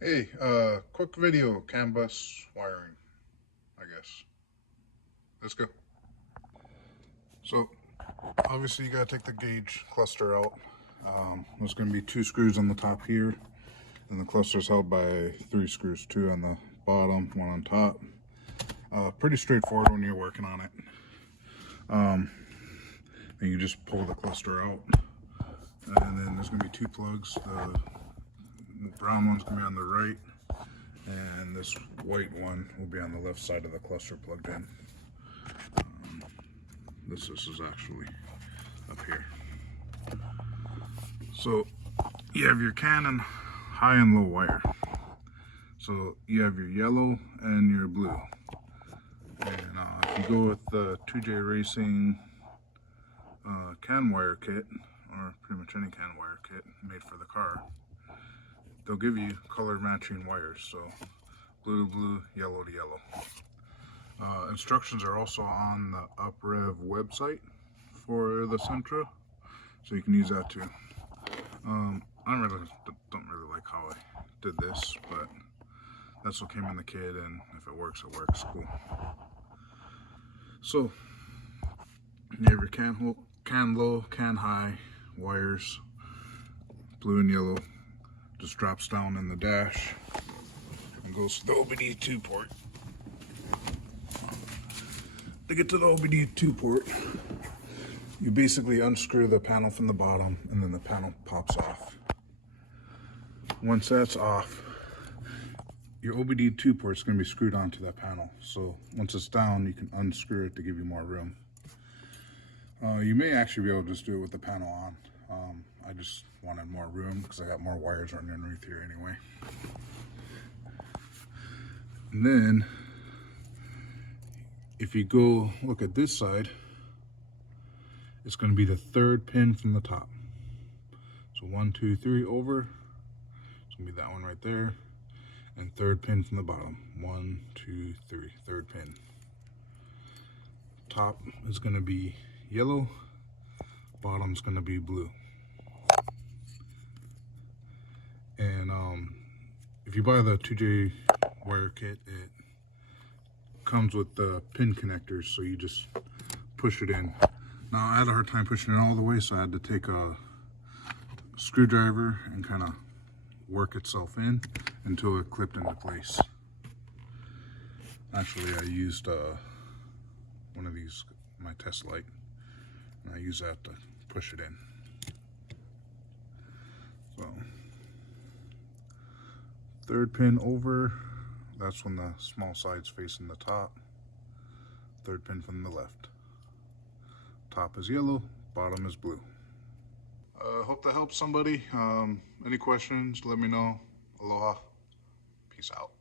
Hey, quick video, CAN bus wiring, I guess. Let's go. So, obviously you gotta take the gauge cluster out. There's gonna be 2 screws on the top here, and the cluster is held by 3 screws, 2 on the bottom, 1 on top. Pretty straightforward when you're working on it. And you just pull the cluster out, and then there's gonna be 2 plugs. The brown one's gonna be on the right, and this white one will be on the left side of the cluster plugged in. This is actually up here. So you have your CAN high and low wire. So you have your yellow and your blue. And if you go with the 2J Racing CAN wire kit, or pretty much any CAN wire kit made for the car, they'll give you color matching wires. So blue to blue, yellow to yellow. Instructions are also on the uprev website for the Sentra, so you can use that too. I don't really like how I did this, but that's what came in the kit, and if it works, it works. Cool. So you have your CAN low, CAN high wires, blue and yellow. Just drops down in the dash and goes to the Obd2 port. To get to the Obd2 port, you basically unscrew the panel from the bottom, and then the panel pops off. Once that's off, your Obd2 port is going to be screwed onto that panel. So once it's down, you can unscrew it to give you more room. You may actually be able to just do it with the panel on. I just wanted more room because I got more wires running underneath here anyway. And then if you go look at this side, it's going to be the 3rd pin from the top. So 1, 2, 3 over. It's going to be that one right there. And 3rd pin from the bottom. 1, 2, 3. 3rd pin. Top is going to be yellow. Bottom's going to be blue. And if you buy the 2J wire kit, it comes with the pin connectors, so you just push it in. Now I had a hard time pushing it all the way, so I had to take a screwdriver and kind of work itself in until it clipped into place. Actually, I used one of these, my test light, and I use that to push it in. So 3rd pin over, that's when the small side's facing the top. 3rd pin from the left. Top is yellow, bottom is blue. Hope that helps somebody. Any questions, let me know. Aloha. Peace out.